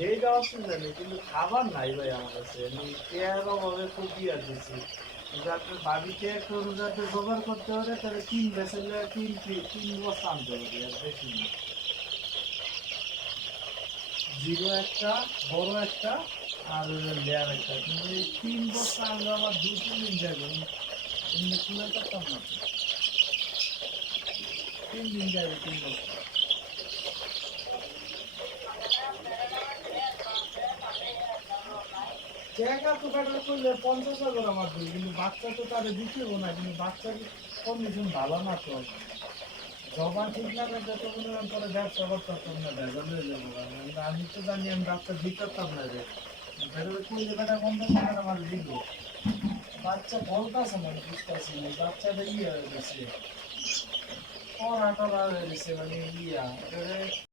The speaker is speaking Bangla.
সেইটা অসুবিধা নেই, কিন্তু খাবার নাই ভাই আমার কাছে। আমি কেয়ার অভাবে খুব ইয়ে দিচ্ছি। যাতে বাড়িতে একটু যাতে জোগাড় করতে পারে, তাহলে তিন বেসেলে তিন বস্তা আনতে পারি, আর বেশি না। জিরো একটা, বড় একটা, আর লেয়ার একটা, কিন্তু এই তিন বস্তা আনলে আমার 2-3 দিন যাবে। এমনি তুলে করতাম না তো। 3 দিন যাবে 3 বস্তা। জায়গা তো কাটার করলে 50,000 আমার দেবে, কিন্তু বাচ্চা তো তাদের দিতেও না, কিন্তু বাচ্চার কন্ডিশন ভালো না তো। জবান ঠিক না থাকলে তো মনে করেন পরে ব্যবসা করতে পারতাম না, ভেজাল হয়ে যাবো। কিন্তু আমি তো জানি আমি বাচ্চা দিতে পারতাম না রে। ভেজাল করলে বেটা 50,000 আমার দিল। বাচ্চা বলতেছে না, আমি বুঝতেছি না বাচ্চাটা ইয়ে হয়ে গেছে, পড়া টরা হয়ে গেছে, মানে ইয়া